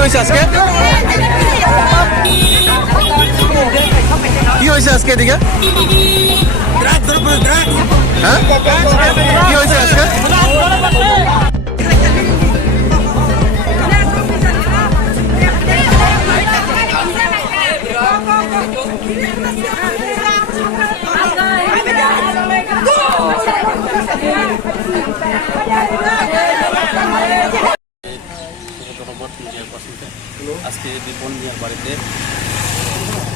হয়েছে আজকে? কি হয়েছে আজকে এদিকে? হ্যাঁ, কি হয়েছে আজকে? আজকে রিপন মিয়ার বাড়িতে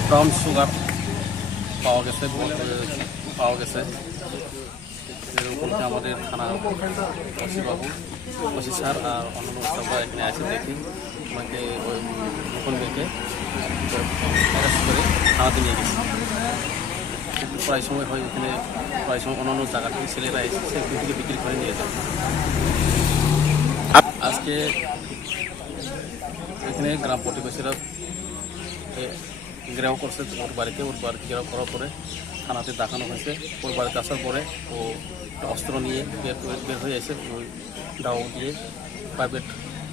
ব্রাউন সুগার পাওয়া গেছে উপলক্ষে আমাদের থানা ওসিবাবু ওসি স্যার আর অন্যান্য স্টাফরা এখানে এসে দেখি আমাকে ওই রিপন মিয়াকে অ্যারেস্ট করে থানাতে নিয়ে গেছি। কিন্তু প্রায় সময় হয় ওখানে প্রায় সময় অন্যান্য জায়গা থেকে ছেলেরা এসে সেখান থেকে বিক্রি করে নিয়ে যায়। আজকে এখানে গ্রাম প্রতিবেশীরা ঘেরাও করছে ওর বাড়িতে ঘেরাও করার পরে থানাতে দেখানো হয়েছে। ওর বাড়িতে আসার পরে ও অস্ত্র নিয়ে বের হয়ে এসে ওই ডাউ দিয়ে প্রাইভেট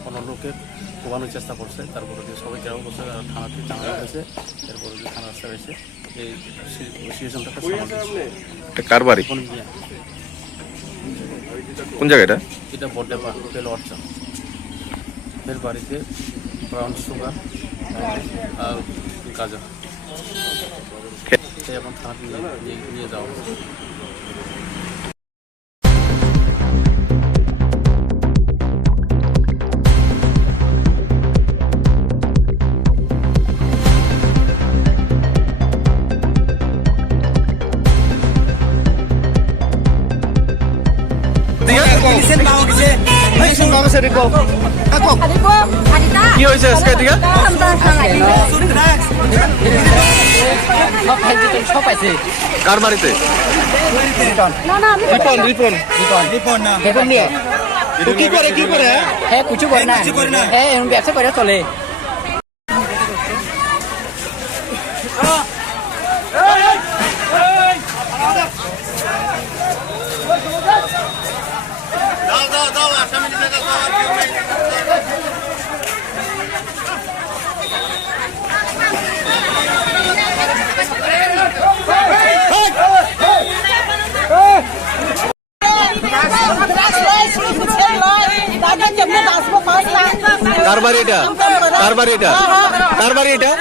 অন্য লোককে কোবানোর চেষ্টা করছে। তারপরে দিয়ে সবাই ঘেরাও করছে, থানাতে জানানো হয়েছে। এরপরে দিয়ে থানা স্যার এসে এই সিচুয়েশনটাকে সামাল দিচ্ছে। কার বাড়ি? কোন জায়গাটা? এটা বড্ডেপা বেলওয়ারচা। এর বাড়িতে ব্রাউন সুগার আর গাজা এখন থানাতে নিয়ে যাওয়া হচ্ছে। কি হয়েছে আজকে এদিকে? কার বাড়িতে? কি করে হ্যাঁ কিছু করে না, হ্যাঁ ব্যবসা করে চলে। কার বাড়ি এটা? কার বাড়ি এটা? কার বাড়ি এটা?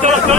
চলো